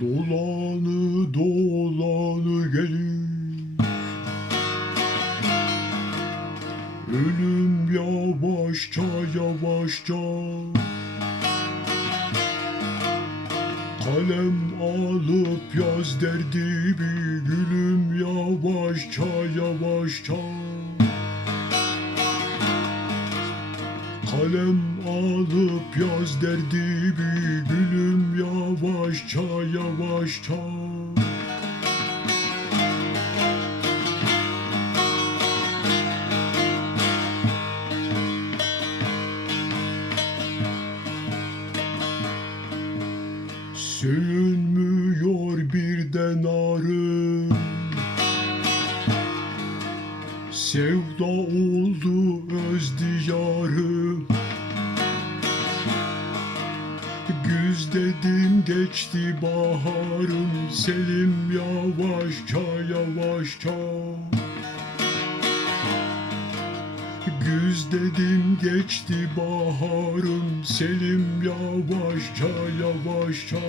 Dolanı dolanı gelir Ölüm yavaşça yavaşça. Kalem alıp yaz derdimi gülüm yavaşça yavaşça Kalem alıp yaz derdimi gülüm yavaşça yavaşça. Sönmüyor birden ağrım Sevda oldu öz diyarım. Güz dedim geçti baharım Selim yavaşça yavaşça. Güz dedim geçti baharım Selim yavaşça yavaşça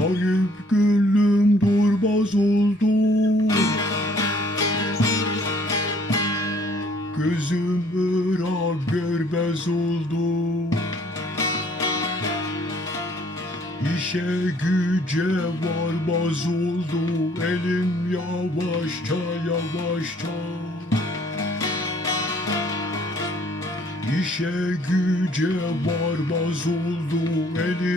Gayip gülüm durmaz oldu. Gözüm ırak görmez oldu. İşe güce varmaz oldu. Elim yavaşça yavaşça. İşe güce varmaz oldu. Elim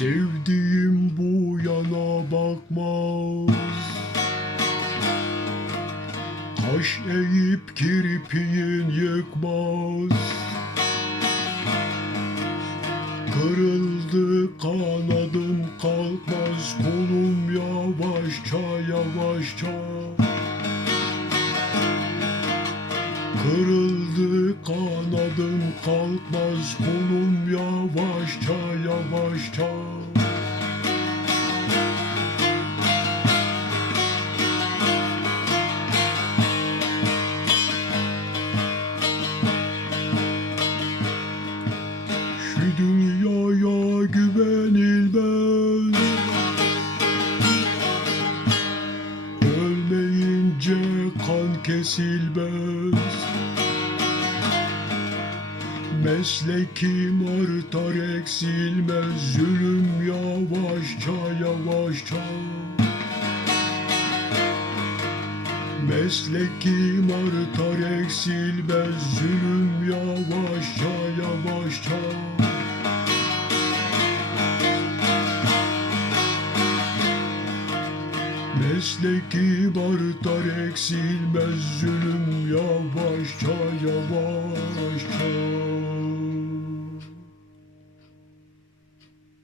Sevdiğim bu yana bakmaz. Taş eğip kirpiğin yıkmaz. Kırıldı kanadım kalkmaz Kolum yavaşça yavaşça. Kırıldı kanadım kalkmaz Kolum yavaşça yavaşça. Şu dünyaya güvenilmez. Ölmeyince kan kesilmez Meslekim artar eksilmez. Zulüm yavaşça yavaşça. Meslekim artar eksilmez. Zulüm yavaşça yavaşça. Meslekim artar eksilmez. Zulüm yavaşça yavaşça